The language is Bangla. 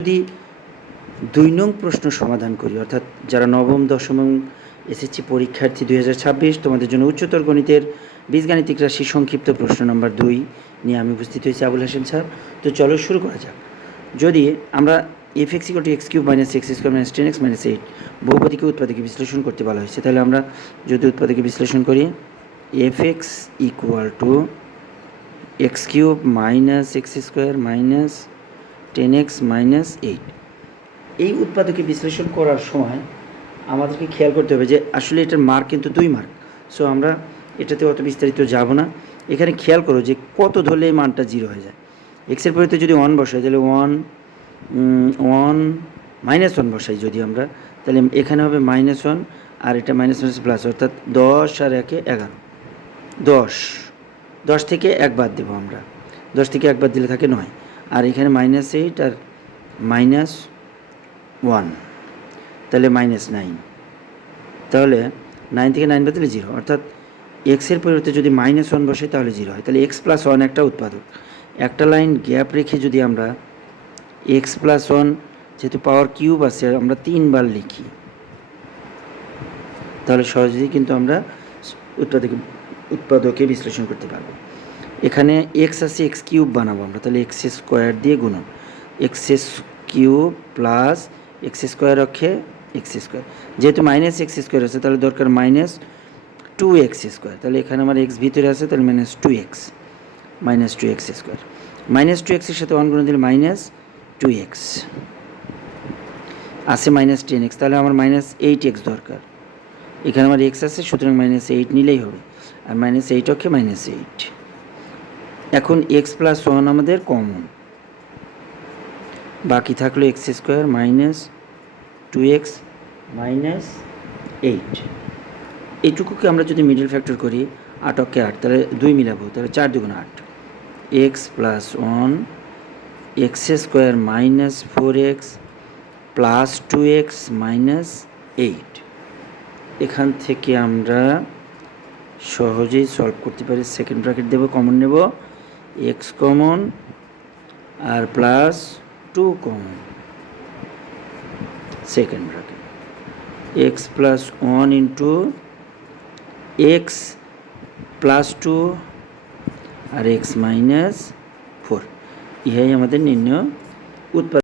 যদি ২ নং প্রশ্ন সমাধান করি, অর্থাৎ যারা নবম, দশম এবং এসএসসি পরীক্ষার্থী ২০২৬ তোমাদের জন্য উচ্চতর গণিতের বীজগাণিতিক রাশি সংক্ষিপ্ত প্রশ্ন নম্বর ২ নিয়ে আমি উপস্থিত হয়েছি আবুল হাশেম স্যার। তো চলো শুরু করা যাক। যদি আমরা f(x = x³ - x² - 10x - 8 বহুপদীকে উৎপাদকে বিশ্লেষণ করতে বলা হয়েছে, তাহলে আমরা যদি উৎপাদকে বিশ্লেষণ করি f(x = x³ - x² - 10x - 8 এই উৎপাদকে বিশ্লেষণ করার সময় আমাদেরকে খেয়াল করতে হবে যে আসলে এটার মার্ক কিন্তু 2 মার্ক। সো আমরা এটাতে অত বিস্তারিত যাব না। এখানে খেয়াল করো যে কত ধরলে এই মানটা 0 হয়ে যায়। এক্সের পরিবর্তে যদি 1 বসাই তাহলে 1 -1 বসাই যদি আমরা, তাহলে এখানে হবে -1 আর এটা মাইনাস প্লাস, অর্থাৎ 10 আর 1 11। 10 থেকে 1 বাদ দেবো আমরা, 10 থেকে 1 বাদ দিলে থাকে 9, আর এখানে -8 আর -1, তাহলে -9। তাহলে 9 থেকে 9 বাদ দিলে 0, অর্থাৎ এক্সের পরিবর্তে যদি -1 বসে তাহলে 0 হয়। তাহলে x+1 একটা উৎপাদক। একটা লাইন গ্যাপ রেখে যদি আমরা x+1 যেহেতু পাওয়ার কিউব আছে আমরা 3 বার লিখি, তাহলে সহজেই কিন্তু আমরা উৎপাদকে বিশ্লেষণ করতে পারবো। এখানে x আছে, x³ বানাবো আমরা, তাহলে x² দিয়ে গুণন, x³ প্লাস x² অক্ষে x², যেহেতু -x² আছে তাহলে দরকার -2x², তাহলে এখানে আমার x ভিতরে আছে, তাহলে -2x -2x² এর সাথে 1 গুণ দিলে -2x আছে -10x, তাহলে আমার -8x দরকার। এখানে আমার x আছে, সুতরাং -8 নিলেই হবে, আর -8 অক্ষে -8। এখন x+1 আমাদের কমন, বাকি থাকলো x² -2x -8। এইটুকুকে আমরা যদি মিডল ফ্যাক্টর করি 8 অক্ষে 8, তাহলে 2 মিলাবো, তাহলে 4 2 8, x+1 x² -4x + 2x -8। এখান থেকে আমরা সহজেই সলভ করতে পারি। সেকেন্ড ব্র্যাকেট দেবো, কমন নেব, x কমন আর +2 common, second bracket x+1 * x +2 আর x -4, ইহাই আমাদের নির্ণয় উৎপাদক।